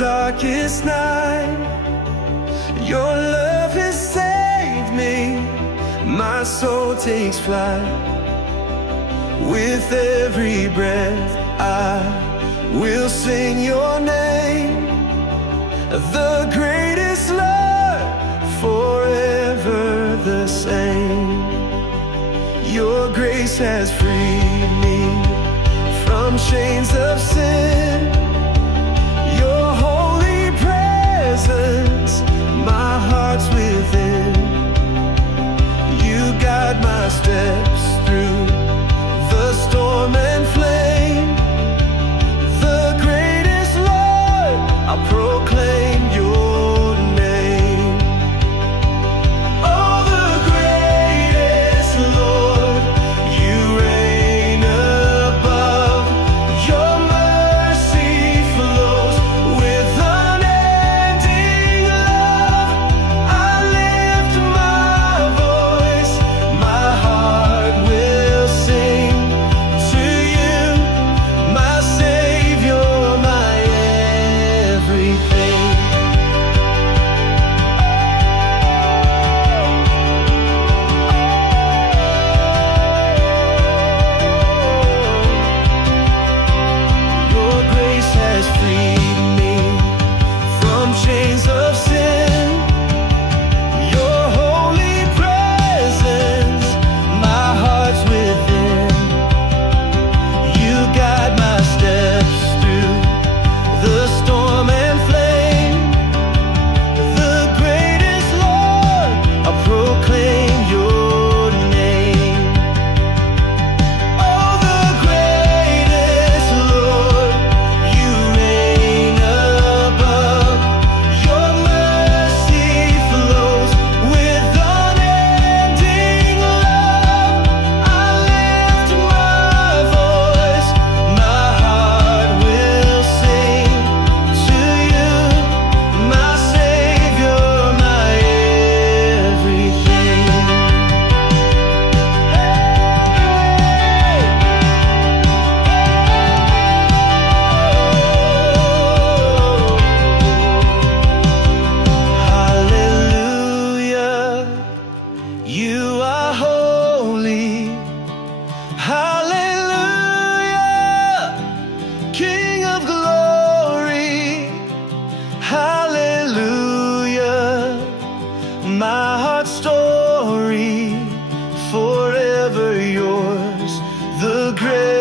darkest night. Your love has saved me. My soul takes flight. With every breath I will sing your name, the greatest love, forever the same. Your grace has freed me from chains of sin. Your holy presence, my heart's within. You guide my steps through the storm and flame. The greatest Lord, I'll proclaim your name. Oh, the greatest Lord, you reign above. Your mercy flows with unending love. I lift my voice, my heart will sing to you, my Savior, my everything. Your grace has freed me from chains of sin. Your holy presence, my heart's within. You guide my steps through the storm and flame. The greatest Lord, I'll proclaim your name. Oh, the greatest Lord, you reign above. Your mercy flows with unending love. I lift my voice, my heart will sing to you, my Savior, my everything. Hallelujah, you are holy. Hallelujah, King of glory. Hallelujah, my heart's story, forever yours, the great